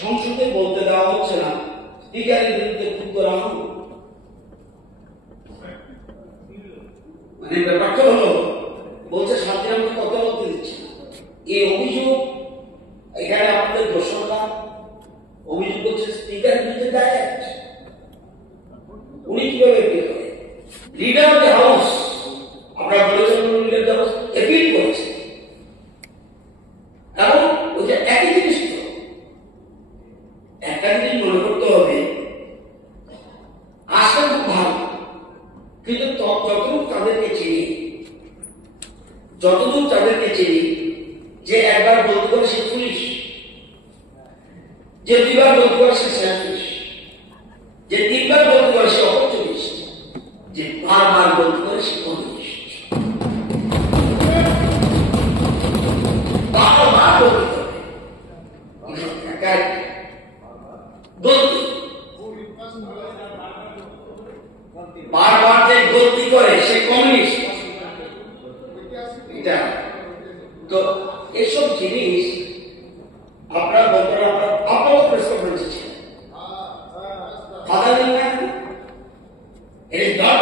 সংসদে বলতে দেওয়া হচ্ছে না স্পিকারের বিরুদ্ধে খুব করা মানে ব্যাপারটা হলো বলছে শান্তি আমাকে কথা বলতে দিচ্ছে না। এই অভিযোগ এখানে আমাদের ঘোষণা অভিযোগ করছে স্পিকার বিরুদ্ধে ডাইরেক্ট। উনি কিভাবে এপিল করে? লিডার অফ দ্য হাউস, আপনারা বলেছেন leader of the house appeal করেছে, কারণ ওই যে একই জিনিস তো। একটা জিনিস মনে করতে হবে, আসলে খুব ভালো, কিন্তু যতদূর তাদেরকে চিনি যে একবার বলতে পারে সে পুলিশ, যে দুইবার বলতে পারে সে পুলিশ, যে তিনবার বলতে পারে সে অপরচুনিস্ট, যে বারবার বলতে পারে সে কমিউনিস্ট। বারবার বলতে পারে বারবার যে গলতি করে সে কমিউনিস্ট। এটা তো এসব জিনিস আপনার বলতে আপনারও প্রেস কনফারেন্সে ছিলেন, ফাদার ইট ইজ নট